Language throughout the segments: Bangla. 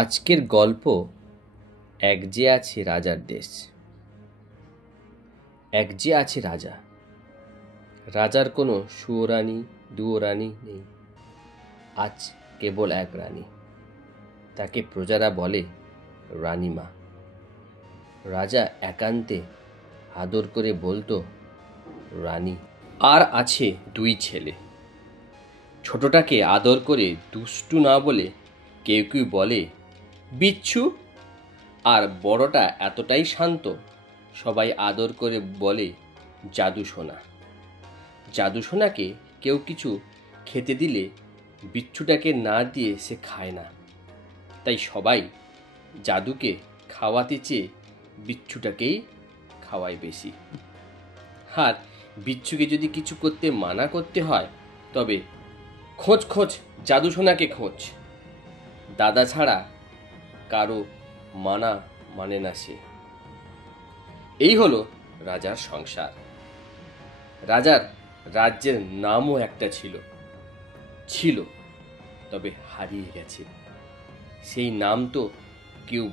আজকের গল্প এক যে আছে রাজার দেশ। এক যে আছে রাজা, রাজার কোনো সুয়োরানী দুয়োরানী নেই, আজ কেবল এক রানী, তাকে প্রজারা বলে রানীমা। রাজা একান্তে আদর করে বলতো রানী। আর আছে দুই ছেলে, ছোটটাকে আদর করে দুষ্টু না বলে কেউ কেউ বলে বিচ্ছু, আর বড়টা এতটাই শান্ত সবাই আদর করে বলে জাদু সোনা। জাদু সোনাকে কেউ কিছু খেতে দিলে বিচ্ছুটাকে না দিয়ে সে খায় না, তাই সবাই জাদুকে খাওয়াতে চেয়ে বিচ্ছুটাকেই খাওয়ায় বেশি। আর বিচ্ছুকে যদি কিছু করতে মানা করতে হয় তবে খোঁজ খোঁজ জাদু সোনাকে খোঁজ, দাদা ছাড়া কারো মানা মানে না সে। এই হলো রাজার সংসার। রাজার রাজ্যের নামও একটা ছিল, তবে হারিয়ে গেছে। সেই নাম তো কেউ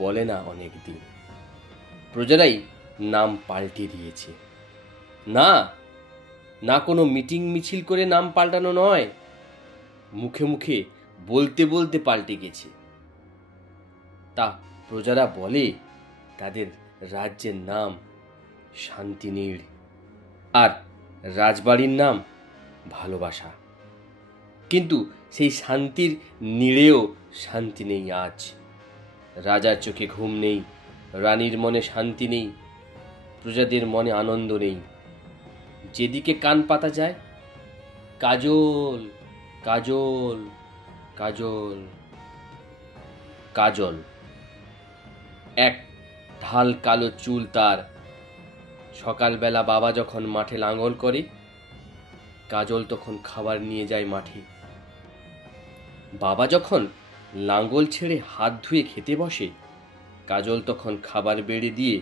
বলে না অনেক দিন, প্রজারাই নাম পাল্টে দিয়েছে। না কোনো মিটিং মিছিল করে নাম পাল্টানো নয়, মুখে মুখে বলতে বলতে পাল্টে গেছে। তা প্রজারা বলে তাদের রাজ্যের নাম শান্তিনীড়, আর রাজবাড়ির নাম ভালোবাসা। কিন্তু সেই শান্তির নীড়েও শান্তি নেই আজ। রাজার চোখে ঘুম নেই, রানীর মনে শান্তি নেই, প্রজাদের মনে আনন্দ নেই। যেদিকে কান পাতা যায় কাজল কাজল কাজল কাজল। এক ঢাল কালো চুল তার। সকালবেলা বাবা যখন মাঠে লাঙল করে, কাজল তখন খাবার নিয়ে যায় মাঠে। বাবা যখন লাঙল ছেড়ে হাত ধুয়ে খেতে বসে, কাজল তখন খাবার বেড়ে দিয়ে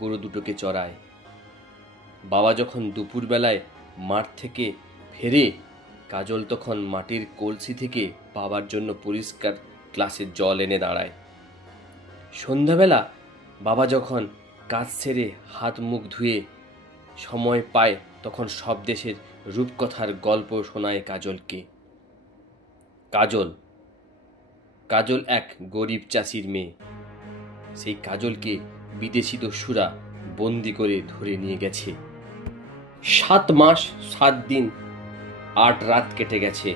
গরু দুটোকে চড়ায়। বাবা যখন দুপুরবেলায় মাঠ থেকে ফেরে, কাজল তখন মাটির কলসি থেকে বাবার জন্য পরিষ্কার গ্লাসের জল এনে দাঁড়ায়। সন্ধ্যাবেলা বাবা যখন কাজ সেরে হাত মুখ ধুয়ে সময় পায়, তখন সব দেশের রূপকথার গল্প শোনায় কাজলকে। কাজল এক গরিব চাষির মেয়ে। সেই কাজলকে বিদেশি দস্যুরা বন্দি করে ধরে নিয়ে গেছে। 7 মাস 7 দিন 8 রাত কেটে গেছে,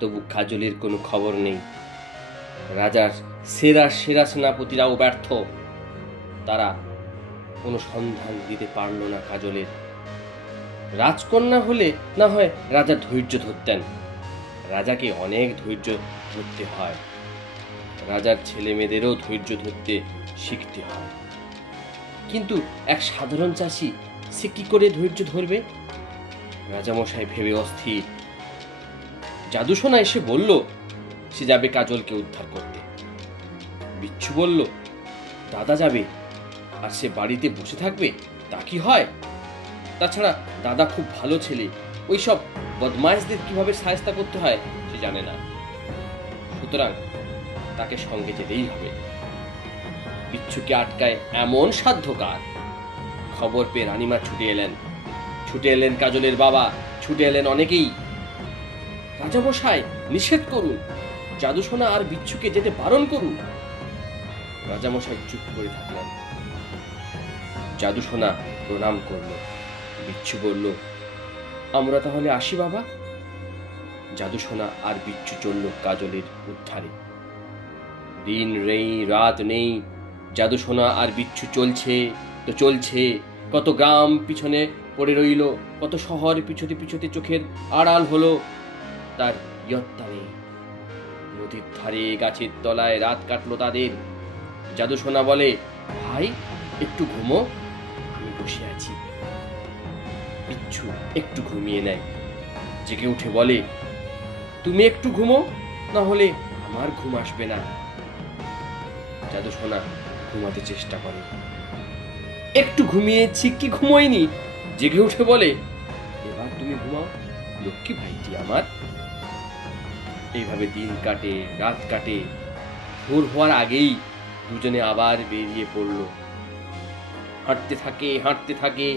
তবু কাজলের কোনো খবর নেই। রাজার সেরা সেনাপতিরাও ব্যর্থ, তারা কোনো সন্ধান দিতে পারল না কাজলের। রাজকন্যা হলে না হয় রাজা ধৈর্য ধরতেন, রাজাকে অনেক ধৈর্য ধরতে হয়। রাজার ছেলে মেয়েদেরও ধৈর্য ধরতে শিখতে হয়, কিন্তু এক সাধারণ চাষি সে কি করে ধৈর্য ধরবে? রাজামশাই ভেবে অস্থির। জাদু সোনা এসে বলল সে যাবে কাজলকে উদ্ধার করতে। বিচ্ছু বলল দাদা যাবে, আর সে বাড়িতে বসে থাকবে তা কি হয়? তাছাড়া দাদা খুব ভালো ছেলে, ওইসব বদমাইশদের কিভাবে শায়েস্তা করতে হয় সে জানে না, সুতরাং তাকে সঙ্গে যেতেই হবে। বিচ্ছুকে আটকায় এমন সাধ্য কার? খবর পেয়ে রানীমা ছুটে এলেন কাজলের বাবা, ছুটে এলেন অনেকেই। রাজামশাই নিষেধ করুন, জাদু সোনা আর বিচ্ছুকে যেতে বারণ করুন। রাজামশাই চুপ করে থাকলেন। জাদু সোনা প্রণাম করল। বিচ্ছু বলল আমরা তাহলে আসি বাবা। জাদু সোনা আর বিচ্ছু চলল কাজলের উদ্ধারে। দিন নেই রাত নেই, জাদু সোনা আর বিচ্ছু চলছে। কত গ্রাম পিছনে পড়ে রইল, কত শহর পিছতে পিছতে চোখের আড়াল হলো, তার ইয়ত্তা নেই। নদীর ধারে গাছের তলায় রাত কাটলো তাদের। জাদু সোনা বলে ভাই একটু ঘুমো, আমি বসে আছি। বিচ্ছু একটু ঘুমিয়ে নেয়, জেগে উঠে বলে তুমি একটু ঘুমো, না হলে আমার ঘুম আসবে না। জাদু সোনা ঘুমাতে চেষ্টা করে, একটু ঘুমিয়েছি কি ঘুমোয়নি, জেগে উঠে বলে এবার তুমি ঘুমাও লক্ষ্মী ভাইটি আমার। এইভাবে দিন কাটে রাত কাটে, ভোর হওয়ার আগেই দুজনে আবার বেরিয়ে পড়ল। হাঁটতে থাকে হাঁটতে থাকে,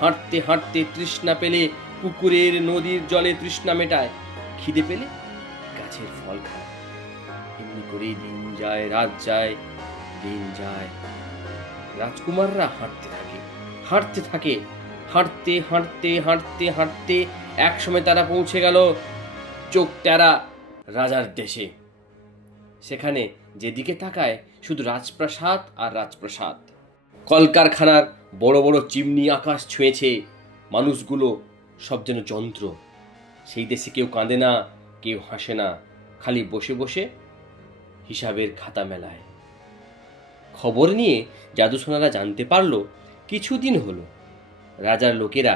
হাঁটতে হাঁটতে তৃষ্ণা পেলে পুকুরের নদীর জলে তৃষ্ণা মেটায়, খিদে পেলে গাছের ফল খায়। এমনি করেই দিন যায়, রাত যায়, দিন যায়। রাজকুমাররা হাঁটতে থাকে হাঁটতে থাকে, হাঁটতে হাঁটতে হাঁটতে হাঁটতে একসময় তারা পৌঁছে গেল চোখ টেরা রাজার দেশে। সেখানে যেদিকে তাকায় শুধু রাজপ্রাসাদ আর রাজপ্রাসাদ। কলকারখানার বড় বড় চিমনি আকাশ ছুঁয়েছে, মানুষগুলো সব যেন যন্ত্র। সেই দেশে কেউ কাঁদে না, কেউ হাসে না, খালি বসে বসে হিসাবের খাতা মেলায়। খবর নিয়ে জাদুসোনারা জানতে পারল কিছুদিন হলো রাজার লোকেরা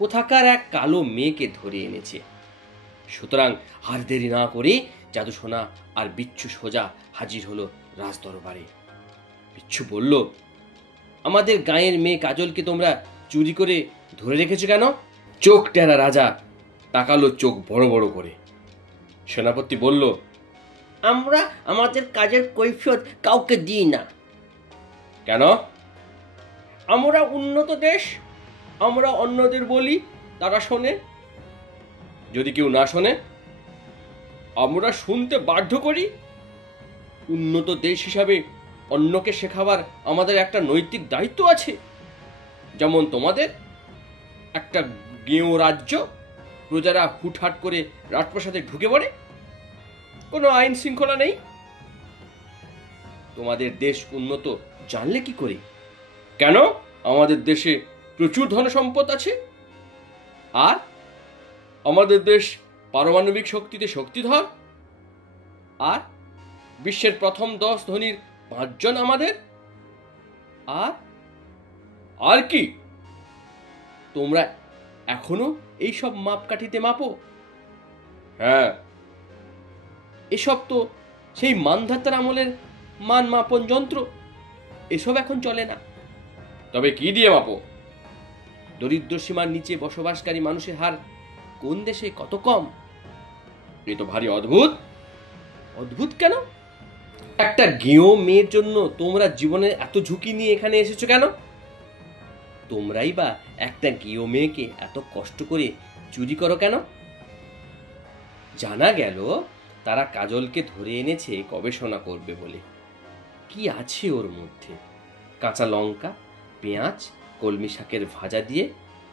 কোথাকার এক কালো মেয়েকে ধরে এনেছে। সুতরাং আর দেরি না করে জাদুসোনা আর বিচ্ছু সোজা হাজির হলো রাজদরবারে। বিচ্ছু বলল, আমাদের গাঁয়ের মেয়ে কাজলকে তোমরা চুরি করে ধরে রেখেছো কেন? চোখ টেরা রাজা তাকালো চোখ বড় বড় করে। সেনাপতি বলল, আমরা আমাদের কাজের কৈফিয়ত কাউকে দিই না। কেন? আমরা উন্নত দেশ, আমরা অন্যদের বলি, তারা শোনে। যদি কেউ না শোনে, আমরা শুনতে বাধ্য করি। উন্নত দেশ হিসাবে অন্যকে শেখাবার আমাদের একটা নৈতিক দায়িত্ব আছে। যেমন তোমাদের একটা গেঁয়ো রাজ্য, প্রজারা হুটহাট করে রাজপ্রাসাদে ঢুকে পড়ে, কোনো আইন শৃঙ্খলা নেই। তোমাদের দেশ উন্নত জানলে কি করে? কেন? আমাদের দেশে প্রচুর ধন সম্পদ আছে, আর আমাদের দেশ পারমাণবিক শক্তিতে শক্তিধর, আর বিশ্বের প্রথম 10 ধনীর 5 জন আমাদের। আর কি? তোমরা এখনো এই সব মাপকাঠিতে মাপো? হ্যাঁ, এসব তো সেই মানধাতার আমলের মান মাপন যন্ত্র, এসব এখন চলে না। তবে কি দিয়ে মাপো? দরিদ্র সীমার নিচে বসবাসকারী মানুষের হার কোন দেশে কত কম? এ তো ভারী অদ্ভুত। অদ্ভুত কেন? একটা গেঁয়ো মেয়ের জন্য তোমরা জীবনের এত ঝুঁকি নিয়ে এখানে এসেছো কেন? তোমরাই বা একটা গেঁয়ো মেয়েকে এত কষ্ট করে চুরি করো কেন? জানা গেল তারা কাজলকে ধরে এনেছে গবেষণা করবে বলে। কি আছে ওর মধ্যে? কাঁচা লঙ্কা, পেঁয়াজ, কলমি শাকের ভাজা দিয়ে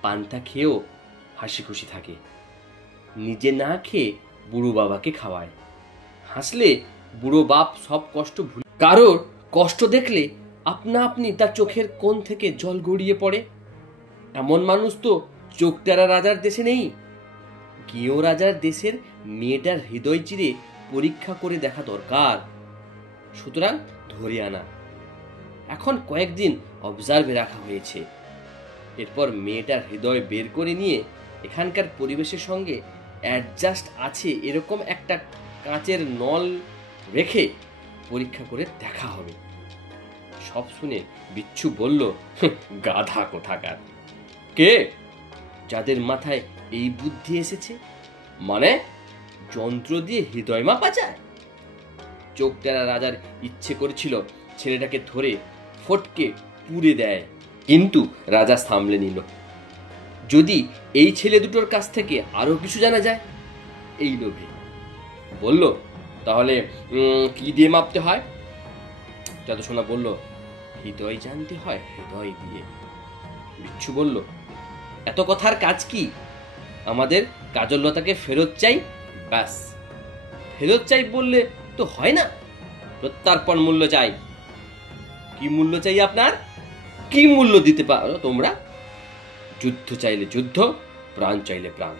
পান্তা খেয়েও হাসি খুশি থাকে। নিজে না খেয়ে বুড়ো বাবাকে খাওয়ায়। হাসলে বুড়ো বাপ সব কষ্ট ভুলে। কারোর কষ্ট দেখলে আপনা আপনি তার চোখের কোণ থেকে জল গড়িয়ে পড়ে। এমন মানুষ তো চোখ টেরা রাজার দেশে নেই। গেঁয়ো রাজার দেশের মেয়েটার হৃদয় চিরে পরীক্ষা করে দেখা দরকার। সুতরাং ধরে আনা। এখন কয়েকদিন অবজার্ভে রাখা হয়েছে। এরপর মেয়েটার হৃদয় বের করে নিয়ে এখানকার পরিবেশের সঙ্গে অ্যাডজাস্ট আছে এরকম একটা কাঁচের নল রেখে পরীক্ষা করে দেখা হবে। সব শুনে বিচ্ছু বলল, গাধা কোথাকার। কে? যাদের মাথায় এই বুদ্ধি এসেছে। মানে যন্ত্র দিয়ে হৃদয় মাপা যায়? চোখ টেরা রাজার ইচ্ছে করেছিল ছেলেটাকে ধরে ফটকে পুড়ে দেয়, কিন্তু রাজা সামলে নিল। যদি এই ছেলে দুটোর কাছ থেকে আরো কিছু জানা যায়, এই লোভে বলল, তাহলে কি দিয়ে মাপতে হয়? জাদুসোনা বলল, হৃদয় জানতে হয় হৃদয় দিয়ে। বিচ্ছু বলল, এত কথার কাজ কি? আমাদের কাজললতাকে ফেরত চাই, ব্যাস। ফেরত চাই বললে তো হয় না, প্রত্যর্পণ মূল্য চাই। কি মূল্য চাই আপনার? কি মূল্য দিতে পারো তোমরা? যুদ্ধ চাইলে যুদ্ধ, প্রাণ চাইলে প্রাণ।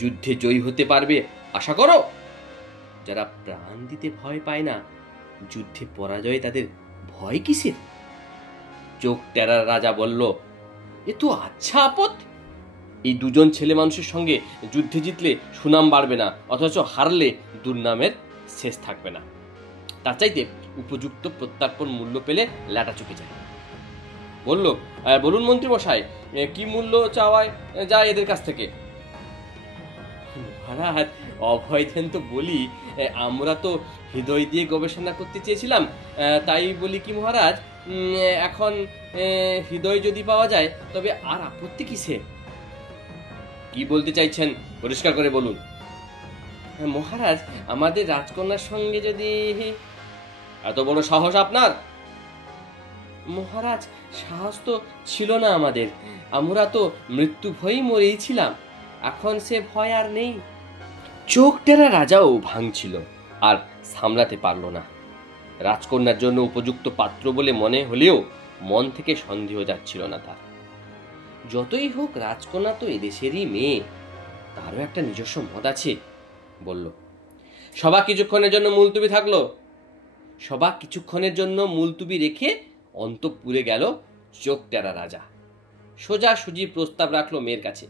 যুদ্ধে জয়ী হতে পারবে আশা করো। যারা প্রাণ দিতে ভয় পায় না, যুদ্ধে পরাজয়ে তাদের ভয় কিসের? চোখ টেরা রাজা বলল, এ তো আচ্ছা আপদ। এই দুজন ছেলে মানুষের সঙ্গে যুদ্ধে জিতলে সুনাম বাড়বে না, অথচ হারলে দুর্নামের শেষ থাকবে না। তার চাইতে উপযুক্ত প্রত্যর্পণ মূল্য পেলে ল্যাটা চুকে যায়। বলল, বলুন মন্ত্রী মশাই, কি মূল্য চাওয়ায় যায় এদের কাছ থেকে? মহারাজ, অভয় দেন তো বলি, আমরা তো হৃদয় দিয়ে গবেষণা করতে চেয়েছিলাম, তাই বলি কি মহারাজ, এখন হৃদয় যদি পাওয়া যায় তবে আর আপত্তি কিসে? কি বলতে চাইছেন পরিষ্কার করে বলুন। মহারাজ, আমাদের রাজকন্যার সঙ্গে যদি... এত বড় সাহস আপনার? মহারাজ, সাহস তো ছিল না আমাদের, আমরা তো মৃত্যু ভয়েই মরেছিলাম, এখন সে ভয় আর নেই। চোখ টেরা রাজাও ভাঙছিল, আর সামলাতে পারল না। রাজকন্যার জন্য উপযুক্ত পাত্র বলে মনে হলেও মন থেকে সন্দেহ যাচ্ছিল না তার। যতই হোক রাজকন্যা তো এদেশেরই মেয়ে, তারও একটা নিজস্ব মত আছে, বলল। সভা কিছুক্ষণের জন্য মুলতুবি থাকলো। সভা কিছুক্ষণের জন্য মুলতুবি রেখে অন্তঃপুরে গেল চোখ টেরা রাজা। সোজাসুজি প্রস্তাব রাখলো মেয়ের কাছে।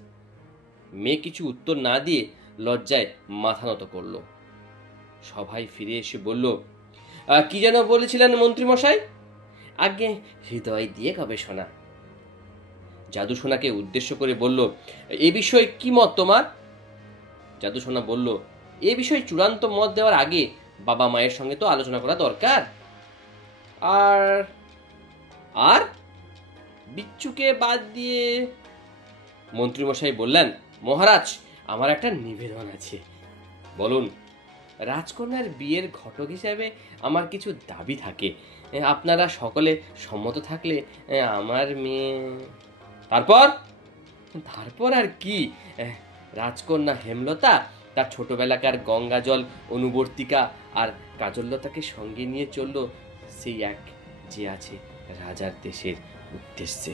মেয়ে কিছু উত্তর না দিয়ে লজ্জায় মাথা নত করল। সভায় ফিরে এসে বলল, কি যেন বলেছিলেন মন্ত্রীমশাই? আগে হৃদয় দিয়ে গবেষণা। জাদুসোনাকে উদ্দেশ্য করে বলল, এ বিষয়ে কি মত তোমার? জাদুসোনা বলল, এ বিষয়ে চূড়ান্ত মত দেওয়ার আগে বাবা মায়ের সঙ্গে তো আলোচনা করা দরকার। আর আর বিচ্ছুকে বাদ দিয়ে মন্ত্রীমশাই বললেন, মহারাজ, আমার একটা নিবেদন আছে। বলুন। রাজকন্যার বিয়ের ঘটক হিসাবে আমার কিছু দাবি থাকে, আপনারা সকলে সম্মত থাকলে আমার মেয়ে... তারপর আর কি, রাজকন্যা হেমলতা তার ছোটবেলাকার গঙ্গা জল অনুবর্তিকা আর কাজললতাকে সঙ্গে নিয়ে চলল সেই এক যে আছে রাজার দেশের উদ্দেশ্যে।